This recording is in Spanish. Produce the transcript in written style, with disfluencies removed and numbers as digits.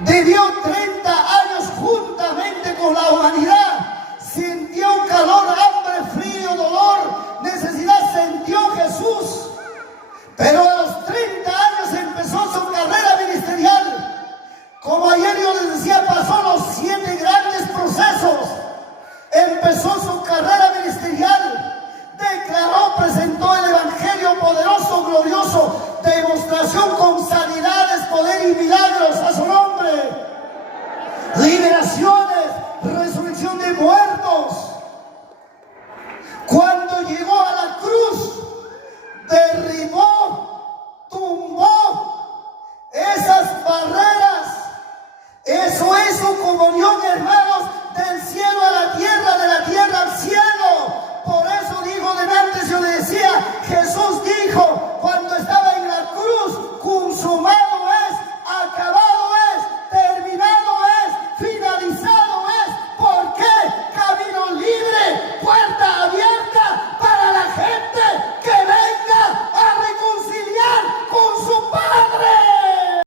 Vivió 30 años juntamente con la humanidad. Sintió calor, hambre, frío, dolor, necesidad. Sintió Jesús. Pero a los 30 años empezó su carrera ministerial. Como ayer yo les decía, pasó los 7 grandes procesos. Empezó su carrera ministerial. Declaró, presentó el evangelio poderoso, glorioso, demostración con sanidades, poder y milagros. A su